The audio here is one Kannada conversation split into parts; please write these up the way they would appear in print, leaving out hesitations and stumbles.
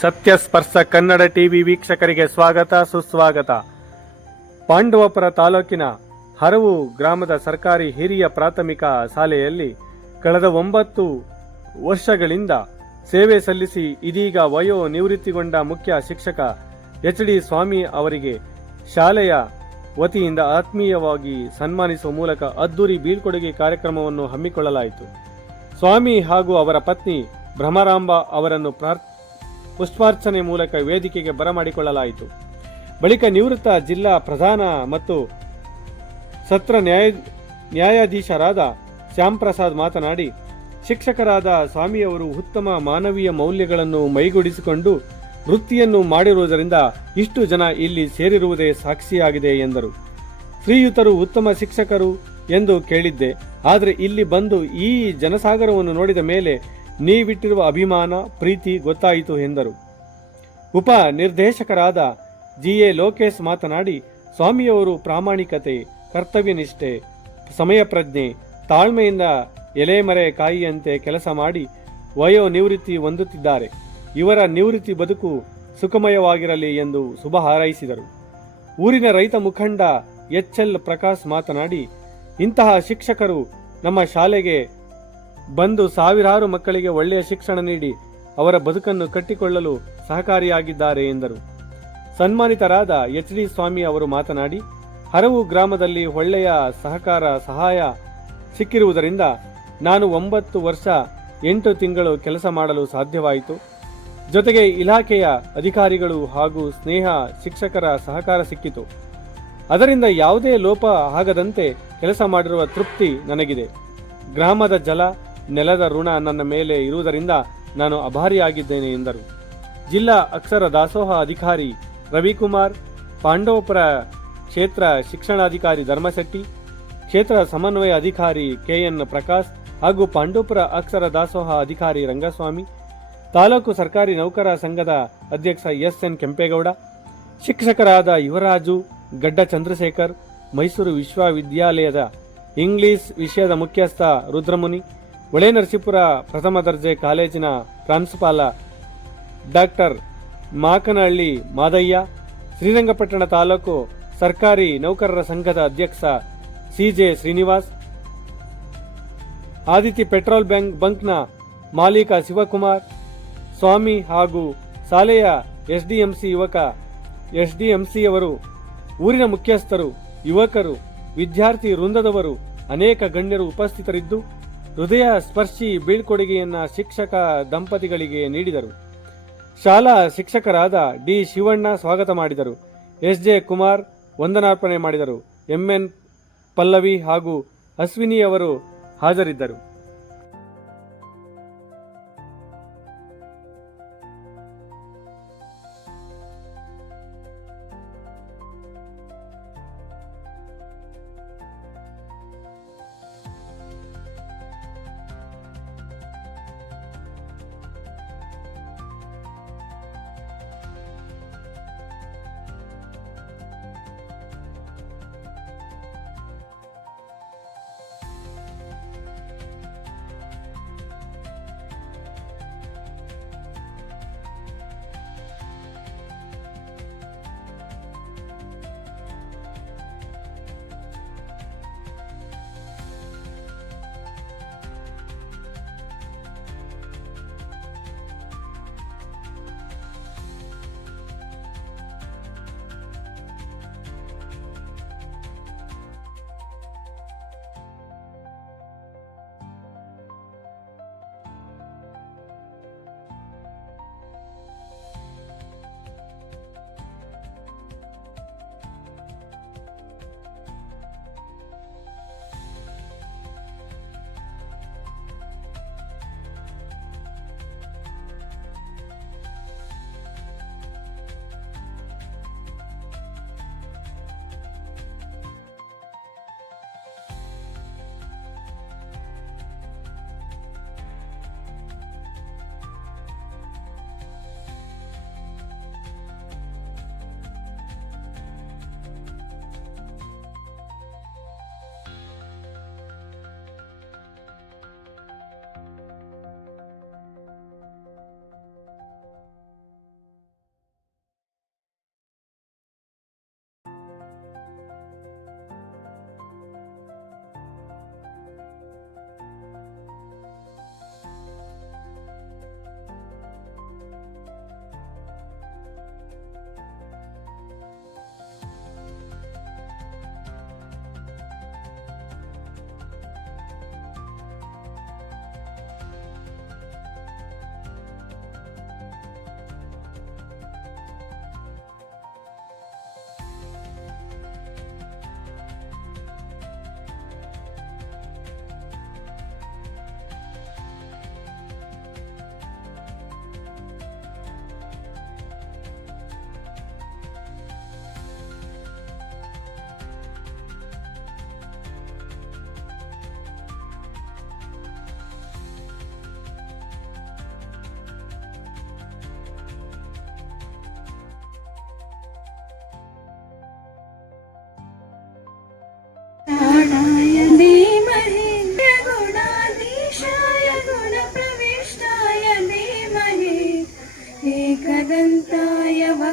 ಸತ್ಯಸ್ಪರ್ಶ ಕನ್ನಡ ಟಿವಿ ವೀಕ್ಷಕರಿಗೆ ಸ್ವಾಗತ ಸುಸ್ವಾಗತ. ಪಾಂಡವಪುರ ತಾಲೂಕಿನ ಹರವು ಗ್ರಾಮದ ಸರ್ಕಾರಿ ಹಿರಿಯ ಪ್ರಾಥಮಿಕ ಶಾಲೆಯಲ್ಲಿ ಕಳೆದ 9 ವರ್ಷಗಳಿಂದ ಸೇವೆ ಸಲ್ಲಿಸಿ ಇದೀಗ ವಯೋ ನಿವೃತ್ತಿಗೊಂಡ ಮುಖ್ಯ ಶಿಕ್ಷಕ ಎಚ್.ಡಿ. ಸ್ವಾಮಿ ಅವರಿಗೆ ಶಾಲೆಯ ವತಿಯಿಂದ ಆತ್ಮೀಯವಾಗಿ ಸನ್ಮಾನಿಸುವ ಮೂಲಕ ಅದ್ದೂರಿ ಬೀಳ್ಕೊಡುಗೆ ಕಾರ್ಯಕ್ರಮವನ್ನು ಹಮ್ಮಿಕೊಳ್ಳಲಾಯಿತು. ಸ್ವಾಮಿ ಹಾಗೂ ಅವರ ಪತ್ನಿ ಭ್ರಮರಾಂಬ ಅವರನ್ನು ಪುಷ್ಪಾರ್ಚನೆ ಮೂಲಕ ವೇದಿಕೆಗೆ ಬರಮಾಡಿಕೊಳ್ಳಲಾಯಿತು. ಬಳಿಕ ನಿವೃತ್ತ ಜಿಲ್ಲಾ ಪ್ರಧಾನ ಮತ್ತು ಸತ್ರ ನ್ಯಾಯಾಧೀಶರಾದ ಶ್ಯಾಮ್ ಪ್ರಸಾದ್ ಮಾತನಾಡಿ, ಶಿಕ್ಷಕರಾದ ಸ್ವಾಮಿಯವರು ಉತ್ತಮ ಮಾನವೀಯ ಮೌಲ್ಯಗಳನ್ನು ಮೈಗೂಡಿಸಿಕೊಂಡು ವೃತ್ತಿಯನ್ನು ಮಾಡಿರುವುದರಿಂದ ಇಷ್ಟು ಜನ ಇಲ್ಲಿ ಸೇರಿರುವುದೇ ಸಾಕ್ಷಿಯಾಗಿದೆ ಎಂದರು. ಶ್ರೀಯುತರು ಉತ್ತಮ ಶಿಕ್ಷಕರು ಎಂದು ಕೇಳಿದ್ದೆ, ಆದರೆ ಇಲ್ಲಿ ಬಂದು ಈ ಜನಸಾಗರವನ್ನು ನೋಡಿದ ಮೇಲೆ ನೀವಿಟ್ಟಿರುವ ಅಭಿಮಾನ ಪ್ರೀತಿ ಗೊತ್ತಾಯಿತು ಎಂದರು. ಉಪ ನಿರ್ದೇಶಕರಾದ ಜಿ.ಎ. ಲೋಕೇಶ್ ಮಾತನಾಡಿ, ಸ್ವಾಮಿಯವರು ಪ್ರಾಮಾಣಿಕತೆ, ಕರ್ತವ್ಯನಿಷ್ಠೆ, ಸಮಯ ಪ್ರಜ್ಞೆ, ತಾಳ್ಮೆಯಿಂದ ಎಲೆಮರೆ ಕಾಯಿಯಂತೆ ಕೆಲಸ ಮಾಡಿ ವಯೋ ನಿವೃತ್ತಿ ಹೊಂದುತ್ತಿದ್ದಾರೆ. ಇವರ ನಿವೃತ್ತಿ ಬದುಕು ಸುಖಮಯವಾಗಿರಲಿ ಎಂದು ಶುಭ ಹಾರೈಸಿದರು. ಊರಿನ ರೈತ ಮುಖಂಡ ಎಚ್.ಎಲ್. ಪ್ರಕಾಶ್ ಮಾತನಾಡಿ, ಇಂತಹ ಶಿಕ್ಷಕರು ನಮ್ಮ ಶಾಲೆಗೆ ಬಂದು ಸಾವಿರಾರು ಮಕ್ಕಳಿಗೆ ಒಳ್ಳೆಯ ಶಿಕ್ಷಣ ನೀಡಿ ಅವರ ಬದುಕನ್ನು ಕಟ್ಟಿಕೊಳ್ಳಲು ಸಹಕಾರಿಯಾಗಿದ್ದಾರೆ ಎಂದರು. ಸನ್ಮಾನಿತರಾದ ಎಚ್.ಡಿ. ಸ್ವಾಮಿ ಅವರು ಮಾತನಾಡಿ, ಹರವು ಗ್ರಾಮದಲ್ಲಿ ಒಳ್ಳೆಯ ಸಹಾಯ ಸಿಕ್ಕಿರುವುದರಿಂದ ನಾನು 9 ವರ್ಷ 8 ತಿಂಗಳು ಕೆಲಸ ಮಾಡಲು ಸಾಧ್ಯವಾಯಿತು. ಜೊತೆಗೆ ಇಲಾಖೆಯ ಅಧಿಕಾರಿಗಳು ಹಾಗೂ ಸ್ನೇಹ ಶಿಕ್ಷಕರ ಸಹಕಾರ ಸಿಕ್ಕಿತು. ಅದರಿಂದ ಯಾವುದೇ ಲೋಪ ಆಗದಂತೆ ಕೆಲಸ ಮಾಡಿರುವ ತೃಪ್ತಿ ನನಗಿದೆ. ಗ್ರಾಮದ ಜಲ ನೆಲದ ಋಣ ನನ್ನ ಮೇಲೆ ಇರುವುದರಿಂದ ನಾನು ಅಭಾರಿಯಾಗಿದ್ದೇನೆ ಎಂದರು. ಜಿಲ್ಲಾ ಅಕ್ಷರ ದಾಸೋಹ ಅಧಿಕಾರಿ ರವಿಕುಮಾರ್, ಪಾಂಡವಪುರ ಕ್ಷೇತ್ರ ಶಿಕ್ಷಣಾಧಿಕಾರಿ ಧರ್ಮಶೆಟ್ಟಿ, ಕ್ಷೇತ್ರ ಸಮನ್ವಯ ಅಧಿಕಾರಿ ಕೆ.ಎನ್. ಪ್ರಕಾಶ್ ಹಾಗೂ ಪಾಂಡವಪುರ ಅಕ್ಷರ ದಾಸೋಹ ಅಧಿಕಾರಿ ರಂಗಸ್ವಾಮಿ, ತಾಲೂಕು ಸರ್ಕಾರಿ ನೌಕರ ಸಂಘದ ಅಧ್ಯಕ್ಷ ಎಸ್.ಎನ್. ಕೆಂಪೇಗೌಡ, ಶಿಕ್ಷಕರಾದ ಯುವರಾಜು, ಗಡ್ಡ ಚಂದ್ರಶೇಖರ್, ಮೈಸೂರು ವಿಶ್ವವಿದ್ಯಾಲಯದ ಇಂಗ್ಲಿಷ್ ವಿಷಯದ ಮುಖ್ಯಸ್ಥ ರುದ್ರಮುನಿ, ಹೊಳೆನರಸೀಪುರ ಪ್ರಥಮ ದರ್ಜೆ ಕಾಲೇಜಿನ ಪ್ರಾಂಶುಪಾಲ ಡಾಕ್ಟರ್ ಮಾಕನಹಳ್ಳಿ ಮಾದಯ್ಯ, ಶ್ರೀರಂಗಪಟ್ಟಣ ತಾಲೂಕು ಸರ್ಕಾರಿ ನೌಕರರ ಸಂಘದ ಅಧ್ಯಕ್ಷ ಸಿ.ಜೆ. ಶ್ರೀನಿವಾಸ್, ಆದಿತ್ಯ ಪೆಟ್ರೋಲ್ ಬಂಕ್ನ ಮಾಲೀಕ ಶಿವಕುಮಾರ್, ಸ್ವಾಮಿ ಹಾಗೂ ಶಾಲೆಯ ಎಸ್ಡಿಎಂಸಿಯವರು, ಊರಿನ ಮುಖ್ಯಸ್ಥರು, ಯುವಕರು, ವಿದ್ಯಾರ್ಥಿ ವೃಂದದವರು, ಅನೇಕ ಗಣ್ಯರು ಉಪಸ್ಥಿತರಿದ್ದು ಹೃದಯ ಸ್ಪರ್ಶಿ ಬೀಳ್ಕೊಡುಗೆಯನ್ನ ಶಿಕ್ಷಕ ದಂಪತಿಗಳಿಗೆ ನೀಡಿದರು. ಶಾಲಾ ಶಿಕ್ಷಕರಾದ ಡಿ. ಶಿವಣ್ಣ ಸ್ವಾಗತ ಮಾಡಿದರು. ಎಸ್.ಜೆ. ಕುಮಾರ್ ವಂದನಾರ್ಪಣೆ ಮಾಡಿದರು. ಎಂ.ಎನ್. ಪಲ್ಲವಿ ಹಾಗೂ ಅಶ್ವಿನಿಯವರು ಹಾಜರಿದ್ದರು.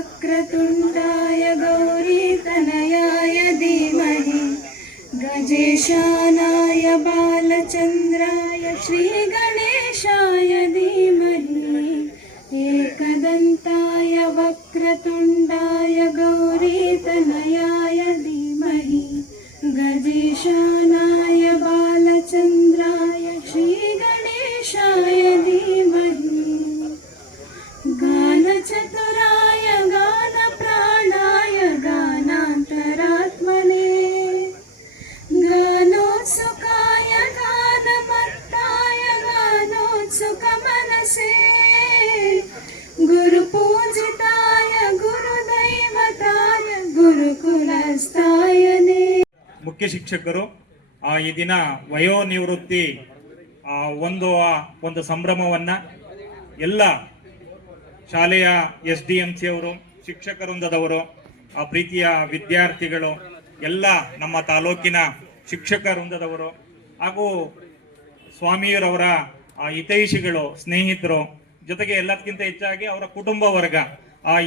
वक्रतुण्डाय गौरीतनयाय धीमहि गजेशानाय बालचन्द्राय श्रीगणेशाय धीमहि एकदन्ताय वक्रतुण्डाय गौरीतनयाय धीमहि गजेशानाय बालचन्द्राय श्रीगणेशाय धीमहि गानचतुराय गानप्राणाय गानान्तरात्मने गानोत्सुकाय गानमत्ताय गानोत्सुकमनसे गुरुपूजिताय गुरुदैवताय गुरुकुलस्थायने. ಮುಖ್ಯ ಶಿಕ್ಷಕರು ಈ ದಿನ ವಯೋನಿವೃತ್ತಿ ಒಂದು ಸಂಭ್ರಮವನ್ನ ಎಲ್ಲ ಶಾಲೆಯ SDMC ಅವರು, ಶಿಕ್ಷಕ ವೃಂದದವರು, ಪ್ರೀತಿಯ ವಿದ್ಯಾರ್ಥಿಗಳು, ಎಲ್ಲ ನಮ್ಮ ತಾಲೂಕಿನ ಶಿಕ್ಷಕ ವೃಂದದವರು ಹಾಗೂ ಸ್ವಾಮಿಯವರವರ ಹಿತೈಷಿಗಳು, ಸ್ನೇಹಿತರು, ಜೊತೆಗೆ ಎಲ್ಲದಕ್ಕಿಂತ ಹೆಚ್ಚಾಗಿ ಅವರ ಕುಟುಂಬ ವರ್ಗ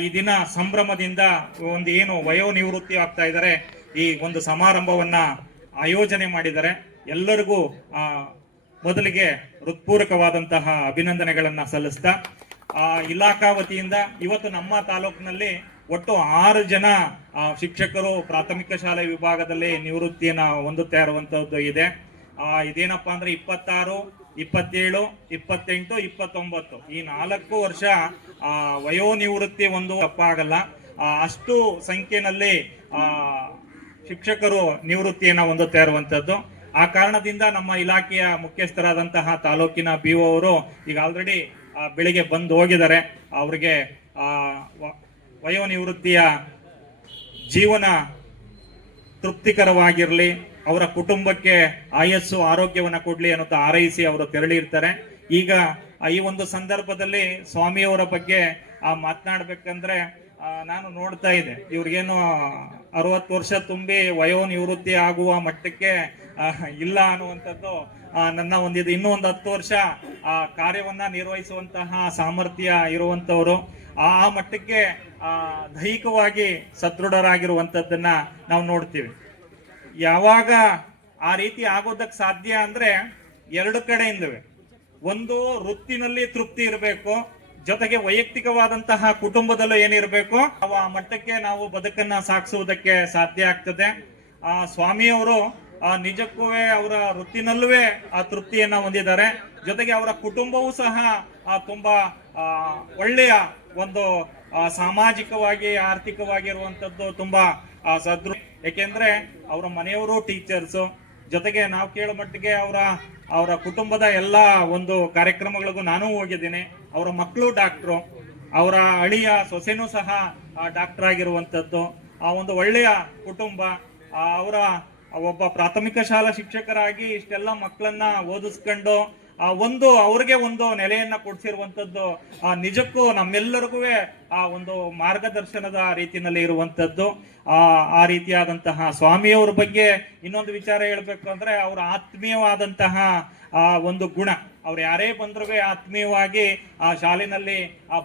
ಈ ದಿನ ಸಂಭ್ರಮದಿಂದ ಏನು ವಯೋನಿವೃತ್ತಿ ಆಗ್ತಾ ಇದ್ದಾರೆ, ಈ ಒಂದು ಸಮಾರಂಭವನ್ನ ಆಯೋಜನೆ ಮಾಡಿದ್ದಾರೆ. ಎಲ್ಲರಿಗೂ ಮೊದಲಿಗೆ ಹೃತ್ಪೂರ್ವಕವಾದಂತಹ ಅಭಿನಂದನೆಗಳನ್ನ ಸಲ್ಲಿಸ್ತಾ, ಇಲಾಖಾ ವತಿಯಿಂದ ಇವತ್ತು ನಮ್ಮ ತಾಲೂಕಿನಲ್ಲಿ ಒಟ್ಟು 6 ಜನ ಶಿಕ್ಷಕರು ಪ್ರಾಥಮಿಕ ಶಾಲೆ ವಿಭಾಗದಲ್ಲಿ ನಿವೃತ್ತಿಯನ್ನ ಹೊಂದುತ್ತಾ ಇರುವಂತದ್ದು ಇದೆ. ಇದೇನಪ್ಪಾ ಅಂದ್ರೆ 26, 27, 28, 29 ಈ 4 ವರ್ಷ ವಯೋನಿವೃತ್ತಿ ತಪ್ಪಾಗಲ್ಲ. ಅಷ್ಟು ಸಂಖ್ಯೆಯಲ್ಲಿ ಶಿಕ್ಷಕರು ನಿವೃತ್ತಿಯನ್ನ ಹೊಂದುತ್ತಾ ಇರುವಂತದ್ದು. ಆ ಕಾರಣದಿಂದ ನಮ್ಮ ಇಲಾಖೆಯ ಮುಖ್ಯಸ್ಥರಾದಂತಹ ತಾಲೂಕಿನ BO ಅವರು ಈಗ ಆಲ್ರೆಡಿ ಬೆಳಿಗ್ಗೆ ಬಂದು ಹೋಗಿದ್ದಾರೆ. ಅವ್ರಿಗೆ ವಯೋನಿವೃತ್ತಿಯ ಜೀವನ ತೃಪ್ತಿಕರವಾಗಿರಲಿ, ಅವರ ಕುಟುಂಬಕ್ಕೆ ಆಯಸ್ಸು ಆರೋಗ್ಯವನ್ನ ಕೊಡ್ಲಿ ಅನ್ನೋ ಹಾರೈಸಿ ಅವರು ತೆರಳಿರ್ತಾರೆ. ಈಗ ಈ ಒಂದು ಸಂದರ್ಭದಲ್ಲಿ ಸ್ವಾಮಿಯವರ ಬಗ್ಗೆ ಮಾತನಾಡ್ಬೇಕಂದ್ರೆ ನಾನು ನೋಡ್ತಾ ಇದ್ದೆ, ಇವ್ರಿಗೇನು 60 ವರ್ಷ ತುಂಬಿ ವಯೋನಿವೃತ್ತಿ ಆಗುವ ಮಟ್ಟಕ್ಕೆ ಇಲ್ಲ ಅನ್ನುವಂಥದ್ದು ನನ್ನ ಇನ್ನೂ ಒಂದು 10 ವರ್ಷ ಕಾರ್ಯವನ್ನ ನಿರ್ವಹಿಸುವಂತಹ ಸಾಮರ್ಥ್ಯ ಇರುವಂತವರು, ಆ ಮಟ್ಟಕ್ಕೆ ದೈಹಿಕವಾಗಿ ಸದೃಢರಾಗಿರುವಂತದ್ದನ್ನ ನಾವು ನೋಡ್ತೀವಿ. ಯಾವಾಗ ಆ ರೀತಿ ಆಗೋದಕ್ಕೆ ಸಾಧ್ಯ ಅಂದ್ರೆ 2 ಕಡೆಯಿಂದವೆ. ಒಂದು, ವೃತ್ತಿನಲ್ಲಿ ತೃಪ್ತಿ ಇರಬೇಕು, ಜೊತೆಗೆ ವೈಯಕ್ತಿಕವಾದಂತಹ ಕುಟುಂಬದಲ್ಲೂ ಏನಿರಬೇಕು, ಆ ಮಟ್ಟಕ್ಕೆ ನಾವು ಬದುಕನ್ನ ಸಾಗಿಸುವುದಕ್ಕೆ ಸಾಧ್ಯ ಆಗ್ತದೆ. ಸ್ವಾಮಿಯವರು ನಿಜಕ್ಕೂ ಅವರ ವೃತ್ತಿನಲ್ಲೂ ಆ ತೃಪ್ತಿಯನ್ನ ಹೊಂದಿದ್ದಾರೆ. ಜೊತೆಗೆ ಅವರ ಕುಟುಂಬವೂ ಸಹ ತುಂಬಾ ಒಳ್ಳೆಯ ಒಂದು ಸಾಮಾಜಿಕವಾಗಿ ಆರ್ಥಿಕವಾಗಿ ಇರುವಂತದ್ದು ತುಂಬಾ ಸದೃಢ. ಯಾಕೆಂದ್ರೆ ಅವರ ಮನೆಯವರು ಟೀಚರ್ಸ್, ಜೊತೆಗೆ ನಾವು ಕೇಳೋ ಮಟ್ಟಿಗೆ ಅವರ ಕುಟುಂಬದ ಎಲ್ಲ ಒಂದು ಕಾರ್ಯಕ್ರಮಗಳಿಗೂ ನಾನು ಹೋಗಿದ್ದೀನಿ. ಅವರ ಮಕ್ಕಳು ಡಾಕ್ಟ್ರು, ಅವರ ಅಳಿಯ ಸೊಸೆನೂ ಸಹ ಡಾಕ್ಟರ್ ಆಗಿರುವಂತದ್ದು. ಒಂದು ಒಳ್ಳೆಯ ಕುಟುಂಬ. ಅವರ ಒಬ್ಬ ಪ್ರಾಥಮಿಕ ಶಾಲಾ ಶಿಕ್ಷಕರಾಗಿ ಇಷ್ಟೆಲ್ಲ ಮಕ್ಕಳನ್ನ ಓದಿಸ್ಕೊಂಡು ಅವ್ರಿಗೆ ಒಂದು ನೆಲೆಯನ್ನ ಕೊಡ್ಸಿರುವಂತದ್ದು ನಿಜಕ್ಕೂ ನಮ್ಮೆಲ್ಲರಿಗೂ ಒಂದು ಮಾರ್ಗದರ್ಶನದ ರೀತಿಯಲ್ಲಿ ಇರುವಂತದ್ದು. ಆ ರೀತಿಯಾದಂತಹ ಸ್ವಾಮಿಯವರ ಬಗ್ಗೆ ಇನ್ನೊಂದು ವಿಚಾರ ಹೇಳ್ಬೇಕು ಅಂದ್ರೆ, ಅವರ ಆತ್ಮೀಯವಾದಂತಹ ಒಂದು ಗುಣ. ಅವ್ರು ಯಾರೇ ಬಂದ್ರೂ ಆತ್ಮೀಯವಾಗಿ ಆ ಶಾಲೆನಲ್ಲಿ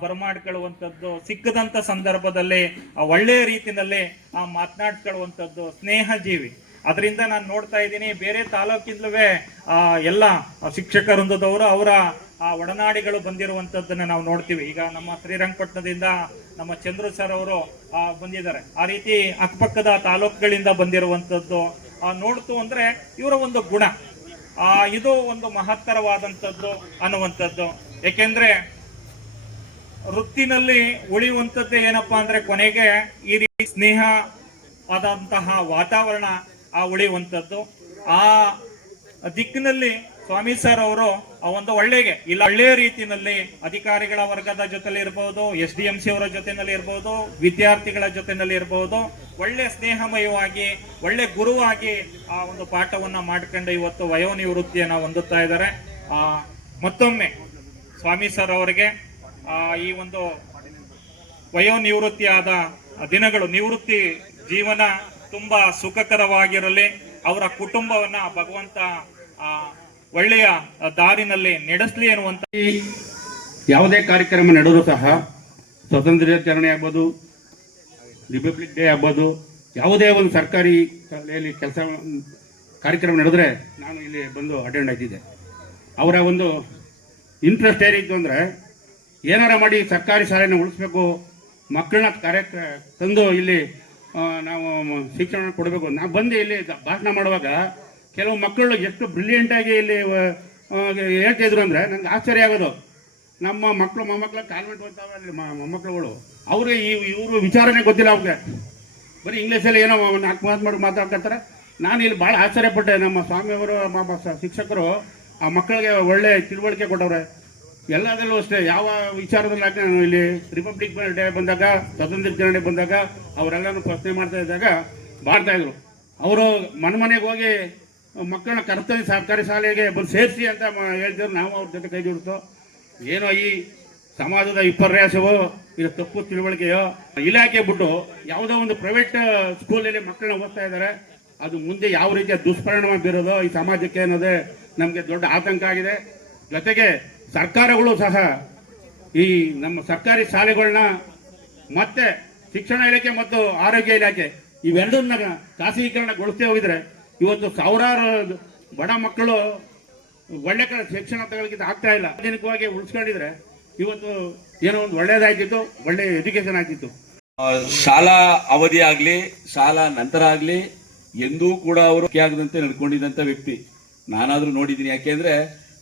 ಬರಮಾಡ್ಕೊಳ್ಳುವಂಥದ್ದು, ಸಿಕ್ಕದಂತ ಸಂದರ್ಭದಲ್ಲಿ ಒಳ್ಳೆಯ ರೀತಿಯಲ್ಲಿ ಮಾತನಾಡ್ಕೊಳ್ಳುವಂಥದ್ದು, ಸ್ನೇಹ ಜೀವಿ. ಅದರಿಂದ ನಾನು ನೋಡ್ತಾ ಇದ್ದೀನಿ, ಬೇರೆ ತಾಲೂಕಿಂದಲೂ ಎಲ್ಲ ಶಿಕ್ಷಕ ವೃಂದದವರು ಅವರ ಒಡನಾಡಿಗಳು ಬಂದಿರುವಂತದ್ದನ್ನ ನಾವು ನೋಡ್ತೀವಿ. ಈಗ ನಮ್ಮ ಶ್ರೀರಂಗಪಟ್ಟಣದಿಂದ ನಮ್ಮ ಚಂದ್ರು ಸರ್ ಅವರು ಬಂದಿದ್ದಾರೆ. ಆ ರೀತಿ ಅಕ್ಕಪಕ್ಕದ ತಾಲೂಕುಗಳಿಂದ ಬಂದಿರುವಂತದ್ದು ನೋಡ್ತು ಅಂದ್ರೆ ಇವರ ಒಂದು ಗುಣ ಇದು ಒಂದು ಮಹತ್ತರವಾದಂಥದ್ದು ಅನ್ನುವಂಥದ್ದು. ಏಕೆಂದ್ರೆ ವೃತ್ತಿನಲ್ಲಿ ಉಳಿಯುವಂಥದ್ದು ಏನಪ್ಪಾ ಅಂದ್ರೆ, ಕೊನೆಗೆ ಈ ರೀತಿ ಸ್ನೇಹವಾದಂತಹ ವಾತಾವರಣ ಉಳಿಯುವಂಥದ್ದು. ಆ ದಿಕ್ಕಿನಲ್ಲಿ ಸ್ವಾಮಿ ಸರ್ ಅವರು ಒಂದು ಒಳ್ಳೆಯ ರೀತಿಯಲ್ಲಿ ಅಧಿಕಾರಿಗಳ ವರ್ಗದ ಜೊತೆಲಿ ಇರಬಹುದು, SDMC ಅವರ ಜೊತೆನಲ್ಲಿ ಇರಬಹುದು, ವಿದ್ಯಾರ್ಥಿಗಳ ಜೊತೆನಲ್ಲಿ ಇರಬಹುದು, ಒಳ್ಳೆ ಸ್ನೇಹಮಯವಾಗಿ ಒಳ್ಳೆ ಗುರುವಾಗಿ ಒಂದು ಪಾಠವನ್ನ ಮಾಡ್ಕೊಂಡು ಇವತ್ತು ವಯೋನಿವೃತ್ತಿಯನ್ನ ಹೊಂದುತ್ತಾ ಇದ್ದಾರೆ. ಮತ್ತೊಮ್ಮೆ ಸ್ವಾಮಿ ಸರ್ ಅವರಿಗೆ ಈ ಒಂದು ವಯೋನಿವೃತ್ತಿಯಾದ ದಿನಗಳು, ನಿವೃತ್ತಿ ಜೀವನ ತುಂಬಾ ಸುಖಕರವಾಗಿರಲಿ. ಅವರ ಕುಟುಂಬವನ್ನ ಭಗವಂತ ಒಳ್ಳೆಯ ದಾರಿನಲ್ಲಿ ನಡೆಸಲಿ ಅನ್ನುವಂತ ಯಾವುದೇ ಕಾರ್ಯಕ್ರಮ ನಡೆದರೂ ಸಹ ಸ್ವಾತಂತ್ರ್ಯಾಚರಣೆ ಆಗ್ಬೋದು, ರಿಪಬ್ಲಿಕ್ ಡೇ ಆಗ್ಬೋದು, ಯಾವುದೇ ಒಂದು ಸರ್ಕಾರಿ ಶಾಲೆಯಲ್ಲಿ ಕೆಲಸ ಕಾರ್ಯಕ್ರಮ ನಡೆದ್ರೆ ನಾನು ಇಲ್ಲಿ ಬಂದು ಅಟೆಂಡ್ ಆಗಿದ್ದೆ. ಅವರ ಒಂದು ಇಂಟ್ರೆಸ್ಟ್ ಏನಿತ್ತು ಅಂದರೆ ಏನಾರ ಮಾಡಿ ಸರ್ಕಾರಿ ಶಾಲೆನ ಉಳಿಸ್ಬೇಕು, ಮಕ್ಕಳನ್ನ ತಂದು ಇಲ್ಲಿ ನಾವು ಶಿಕ್ಷಣ ಕೊಡಬೇಕು. ನಾವು ಬಂದು ಇಲ್ಲಿ ಭಾಷಣ ಮಾಡುವಾಗ ಕೆಲವು ಮಕ್ಕಳು ಎಷ್ಟು ಬ್ರಿಲಿಯಂಟಾಗಿ ಇಲ್ಲಿ ಹೇಳ್ತಿದ್ರು ಅಂದರೆ ನನಗೆ ಆಶ್ಚರ್ಯ ಆಗೋದು. ನಮ್ಮ ಮಕ್ಕಳು ಮೊಮ್ಮಕ್ಕಳು ಕಾನ್ವೆಂಟ್ ಓದ್ತಾವೆ ಅಲ್ಲಿ ಮೊಮ್ಮಕ್ಕಳುಗಳು, ಅವ್ರಿಗೆ ಇವರು ವಿಚಾರನೇ ಗೊತ್ತಿಲ್ಲ. ಅವ್ರಿಗೆ ಬರೀ ಇಂಗ್ಲೀಷಲ್ಲಿ ಏನೋ ನಾಲ್ಕು ಮಾತು ಮಾತಾಡ್ತಾರೆ. ನಾನು ಇಲ್ಲಿ ಭಾಳ ಆಶ್ಚರ್ಯಪಟ್ಟೆ. ನಮ್ಮ ಸ್ವಾಮಿಯವರು ಶಿಕ್ಷಕರು ಆ ಮಕ್ಕಳಿಗೆ ಒಳ್ಳೆ ತಿಳುವಳಿಕೆ ಕೊಟ್ಟವ್ರೆ. ಎಲ್ಲದರಲ್ಲೂ ಅಷ್ಟೇ, ಯಾವ ವಿಚಾರದಲ್ಲಿ ನಾನು ಇಲ್ಲಿ ರಿಪಬ್ಲಿಕ್ ಡೇ ಬಂದಾಗ, ಸ್ವಾತಂತ್ರ್ಯ ದಿನಾಚರಣೆ ಬಂದಾಗ ಅವರೆಲ್ಲರೂ ಪ್ರಶ್ನೆ ಮಾಡ್ತಾ ಇದ್ದಾಗ ಮಾಡ್ತಾಯಿದ್ರು. ಅವರು ಮನೆಗೆ ಹೋಗಿ ಮಕ್ಕಳನ್ನ ಕರ್ತವ್ಯ ಸರ್ಕಾರಿ ಶಾಲೆಗೆ ಬಂದು ಸೇರಿಸಿ ಅಂತ ಹೇಳ್ತಿದ್ರು. ನಾವು ಅವ್ರ ಜೊತೆ ಕೈ ಜೋಡಿಸ್ತು. ಏನೋ ಈ ಸಮಾಜದ ವಿಪರ್ಯಾಸವೋ ಇದು ತಪ್ಪು ತಿಳುವಳಿಕೆಯೋ ಇಲಾಖೆ ಬಿಟ್ಟು ಯಾವುದೋ ಒಂದು ಪ್ರೈವೇಟ್ ಸ್ಕೂಲಲ್ಲಿ ಮಕ್ಕಳನ್ನ ಓದ್ತಾ ಇದ್ದಾರೆ, ಅದು ಮುಂದೆ ಯಾವ ರೀತಿಯ ದುಷ್ಪರಿಣಾಮ ಬೀರೋದೋ ಈ ಸಮಾಜಕ್ಕೆ ಅನ್ನೋದೇ ನಮಗೆ ದೊಡ್ಡ ಆತಂಕ ಆಗಿದೆ. ಜೊತೆಗೆ ಸರ್ಕಾರಗಳು ಸಹ ಈ ನಮ್ಮ ಸರ್ಕಾರಿ ಶಾಲೆಗಳನ್ನ ಮತ್ತೆ ಶಿಕ್ಷಣ ಇಲಾಖೆ ಮತ್ತು ಆರೋಗ್ಯ ಇಲಾಖೆ ಇವೆರಡನ್ನ ಖಾಸಗೀಕರಣಗೊಳಿಸ್ತೇ ಹೋಗಿದ್ರೆ ಇವತ್ತು ಸಾವಿರಾರು ಬಡ ಮಕ್ಕಳು ಒಳ್ಳೆ ಶಿಕ್ಷಣ ತಗೊಳ್ಳಿಕ್ಕೆ ಆಗ್ತಾ ಇಲ್ಲ. ದಿನಕವಾಗಿ ಉಳಿಸ್ಕೊಂಡಿದ್ರೆ ಇವತ್ತು ಏನೋ ಒಂದು ಒಳ್ಳೇದಾಗ್ತಿತ್ತು, ಒಳ್ಳೆ ಎಜುಕೇಶನ್ ಆಗ್ತಿತ್ತು. ಶಾಲಾ ಅವಧಿ ಆಗ್ಲಿ, ಶಾಲಾ ನಂತರ ಆಗ್ಲಿ ಎಂದೂ ಕೂಡ ಅವರು ಆಗದಂತೆ ನಡ್ಕೊಂಡಿದ್ದಂತ ವ್ಯಕ್ತಿ ನಾನಾದ್ರೂ ನೋಡಿದ್ದೀನಿ. ಯಾಕೆಂದ್ರೆ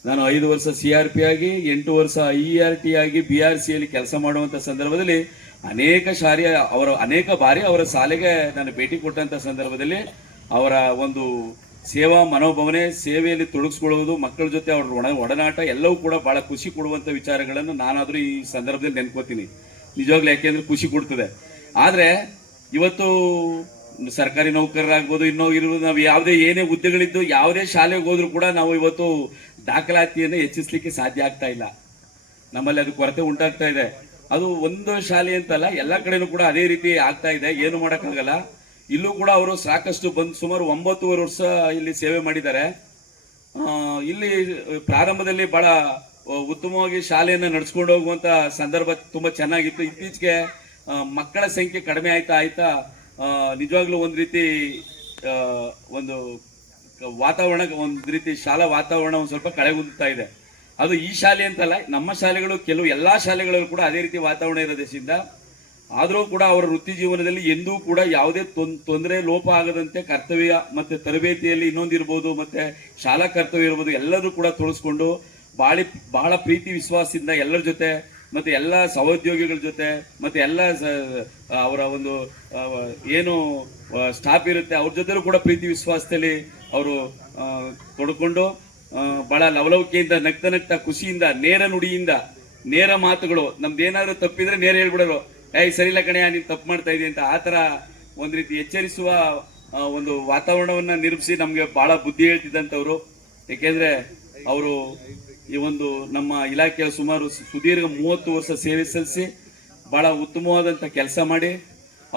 ನಾನು 5 ವರ್ಷ CRP ಆಗಿ 8 ವರ್ಷ IERT ಆಗಿ BRC ಯಲ್ಲಿ ಕೆಲಸ ಮಾಡುವಂತ ಸಂದರ್ಭದಲ್ಲಿ ಅನೇಕ ಬಾರಿ ಅವರ ಶಾಲೆಗೆ ನಾನು ಭೇಟಿ ಕೊಟ್ಟಂತ ಸಂದರ್ಭದಲ್ಲಿ ಅವರ ಒಂದು ಸೇವಾ ಮನೋಭಾವನೆ, ಸೇವೆಯಲ್ಲಿ ತೊಡಗಿಸ್ಕೊಳ್ಳುವುದು, ಮಕ್ಕಳ ಜೊತೆ ಅವರ ಒಡನಾಟ ಎಲ್ಲವೂ ಕೂಡ ಬಹಳ ಖುಷಿ ಕೊಡುವಂತ ವಿಚಾರಗಳನ್ನು ನಾನಾದ್ರೂ ಈ ಸಂದರ್ಭದಲ್ಲಿ ನೆನ್ಕೋತೀನಿ ನಿಜವಾಗ್ಲೂ. ಯಾಕೆಂದ್ರೆ ಖುಷಿ ಕೊಡ್ತದೆ. ಆದ್ರೆ ಇವತ್ತು ಸರ್ಕಾರಿ ನೌಕರರಾಗ್ಬೋದು, ಇನ್ನೂ ಇರುವುದು, ನಾವು ಯಾವುದೇ ಏನೇ ಹುದ್ದೆಗಳಿದ್ದು ಯಾವುದೇ ಶಾಲೆಗೆ ಹೋದ್ರೂ ಕೂಡ ನಾವು ಇವತ್ತು ದಾಖಲಾತಿಯನ್ನು ಹೆಚ್ಚಿಸ್ಲಿಕ್ಕೆ ಸಾಧ್ಯ ಆಗ್ತಾ ಇಲ್ಲ. ನಮ್ಮಲ್ಲಿ ಅದು ಕೊರತೆ ಉಂಟಾಗ್ತಾ ಇದೆ. ಅದು ಒಂದು ಶಾಲೆ ಅಂತಲ್ಲ, ಎಲ್ಲ ಕಡೆನೂ ಕೂಡ ಅದೇ ರೀತಿ ಆಗ್ತಾ ಇದೆ. ಏನು ಮಾಡೋಕ್ಕಾಗಲ್ಲ. ಇಲ್ಲೂ ಕೂಡ ಅವರು ಸಾಕಷ್ಟು ಬಂದು ಸುಮಾರು 9 ವರ್ಷ ಇಲ್ಲಿ ಸೇವೆ ಮಾಡಿದ್ದಾರೆ. ಇಲ್ಲಿ ಪ್ರಾರಂಭದಲ್ಲಿ ಬಹಳ ಉತ್ತಮವಾಗಿ ಶಾಲೆಯನ್ನು ನಡೆಸ್ಕೊಂಡು ಹೋಗುವಂತ ಸಂದರ್ಭ ತುಂಬಾ ಚೆನ್ನಾಗಿತ್ತು. ಇತ್ತೀಚೆಗೆ ಮಕ್ಕಳ ಸಂಖ್ಯೆ ಕಡಿಮೆ ಆಯ್ತಾ ನಿಜವಾಗ್ಲೂ ಒಂದು ರೀತಿ ಒಂದು ವಾತಾವರಣ, ಒಂದು ರೀತಿ ಶಾಲಾ ವಾತಾವರಣ ಒಂದು ಸ್ವಲ್ಪ ಕಳೆಗುಂದುತ್ತಾ ಇದೆ. ಅದು ಈ ಶಾಲೆ ಅಂತಲ್ಲ, ನಮ್ಮ ಶಾಲೆಗಳು ಕೆಲವು ಎಲ್ಲಾ ಶಾಲೆಗಳಲ್ಲೂ ಕೂಡ ಅದೇ ರೀತಿ ವಾತಾವರಣ ಇರೋದ್ರಿಂದ ಆದರೂ ಕೂಡ ಅವರ ವೃತ್ತಿ ಜೀವನದಲ್ಲಿ ಎಂದೂ ಕೂಡ ಯಾವುದೇ ತೊಂದರೆ ಲೋಪ ಆಗದಂತೆ ಕರ್ತವ್ಯ ಮತ್ತೆ ತರಬೇತಿಯಲ್ಲಿ ಇನ್ನೊಂದಿರ್ಬೋದು, ಮತ್ತೆ ಶಾಲಾ ಕರ್ತವ್ಯ ಇರ್ಬೋದು, ಎಲ್ಲರೂ ಕೂಡ ತೊಡಸ್ಕೊಂಡು ಬಹಳ ಪ್ರೀತಿ ವಿಶ್ವಾಸದಿಂದ ಎಲ್ಲರ ಜೊತೆ ಮತ್ತೆ ಎಲ್ಲ ಸಹೋದ್ಯೋಗಿಗಳ ಜೊತೆ ಮತ್ತೆ ಎಲ್ಲ ಅವರ ಒಂದು ಏನು ಸ್ಟಾಫ್ ಇರುತ್ತೆ ಅವ್ರ ಜೊತೆಲೂ ಕೂಡ ಪ್ರೀತಿ ವಿಶ್ವಾಸದಲ್ಲಿ ಅವರು ತೊಡ್ಕೊಂಡು ಬಹಳ ಲವಲವಿಕೆಯಿಂದ, ನಗ್ತಾ ಖುಷಿಯಿಂದ, ನೇರ ನುಡಿಯಿಂದ, ನೇರ ಮಾತುಗಳು, ನಮ್ದೇನಾದ್ರೂ ತಪ್ಪಿದ್ರೆ ನೇರ ಹೇಳ್ಬಿಡೋರು, ಸರಿ ಇಲ್ಲ ಕಣೆ ನೀನ್ ತಪ್ಪು ಮಾಡ್ತಾ ಇದೀಯ ಅಂತ. ಆತರ ಒಂದ್ ರೀತಿ ಎಚ್ಚರಿಸುವ ಒಂದು ವಾತಾವರಣವನ್ನ ನಿರ್ಮಿಸಿ ನಮ್ಗೆ ಬಹಳ ಬುದ್ಧಿ ಹೇಳ್ತಿದ್ದಂಥವ್ರು. ಯಾಕೆಂದ್ರೆ ಅವರು ಈ ಒಂದು ನಮ್ಮ ಇಲಾಖೆಯ ಸುಮಾರು ಸುದೀರ್ಘ 30 ವರ್ಷ ಸೇವೆ ಸಲ್ಲಿಸಿ ಬಹಳ ಉತ್ತಮವಾದಂತ ಕೆಲಸ ಮಾಡಿ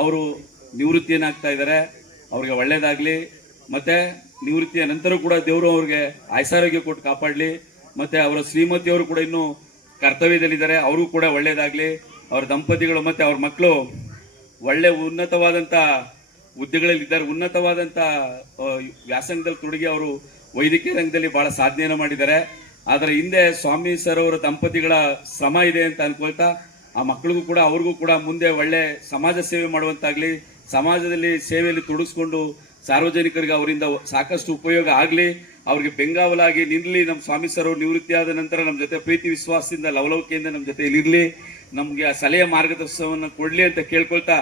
ಅವರು ನಿವೃತ್ತಿಯನ್ನಾಗ್ತಾ ಇದ್ದಾರೆ. ಅವ್ರಿಗೆ ಒಳ್ಳೇದಾಗ್ಲಿ. ಮತ್ತೆ ನಿವೃತ್ತಿಯ ನಂತರ ಕೂಡ ದೇವರು ಅವ್ರಿಗೆ ಆಯುಸಾರೋಗ್ಯ ಕೊಟ್ಟು ಕಾಪಾಡ್ಲಿ. ಮತ್ತೆ ಅವರ ಶ್ರೀಮತಿಯವರು ಕೂಡ ಇನ್ನೂ ಕರ್ತವ್ಯದಲ್ಲಿದ್ದಾರೆ, ಅವ್ರಿಗೂ ಕೂಡ ಒಳ್ಳೇದಾಗ್ಲಿ. ಅವರ ದಂಪತಿಗಳು ಮತ್ತೆ ಅವ್ರ ಮಕ್ಕಳು ಒಳ್ಳೆ ಉನ್ನತವಾದಂತ ಹುದ್ದೆಗಳಲ್ಲಿದ್ದಾರೆ, ಉನ್ನತವಾದಂತ ವ್ಯಾಸಂಗದಲ್ಲಿ ತೊಡಗಿ ಅವರು ವೈದ್ಯಕೀಯ ರಂಗದಲ್ಲಿ ಬಹಳ ಸಾಧನೆಯನ್ನು ಮಾಡಿದ್ದಾರೆ. ಆದ್ರೆ ಹಿಂದೆ ಸ್ವಾಮಿ ಸರ್ ಅವರ ದಂಪತಿಗಳ ಶ್ರಮ ಇದೆ ಅಂತ ಅನ್ಕೊಳ್ತಾ ಆ ಮಕ್ಕಳಿಗೂ ಕೂಡ ಅವ್ರಿಗೂ ಕೂಡ ಮುಂದೆ ಒಳ್ಳೆ ಸಮಾಜ ಸೇವೆ ಮಾಡುವಂತಾಗ್ಲಿ, ಸಮಾಜದಲ್ಲಿ ಸೇವೆಯಲ್ಲಿ ತೊಡಗಿಸ್ಕೊಂಡು ಸಾರ್ವಜನಿಕರಿಗೆ ಅವರಿಂದ ಸಾಕಷ್ಟು ಉಪಯೋಗ ಆಗ್ಲಿ, ಅವ್ರಿಗೆ ಬೆಂಗಾವಲಾಗಿ ನಿಲ್ಲಲಿ. ನಮ್ಮ ಸ್ವಾಮಿ ಸರ್ ಅವರು ನಿವೃತ್ತಿ ಆದ ನಂತರ ನಮ್ಮ ಜೊತೆ ಪ್ರೀತಿ ವಿಶ್ವಾಸದಿಂದ ಲವಲವಿಕೆಯಿಂದ ನಮ್ಮ ಜೊತೆ ಇಲ್ಲಿರ್ಲಿ, ನಮ್ಗೆ ಆ ಸಲಹೆ ಮಾರ್ಗದರ್ಶನವನ್ನು ಕೊಡ್ಲಿ ಅಂತ ಕೇಳ್ಕೊಳ್ತಾ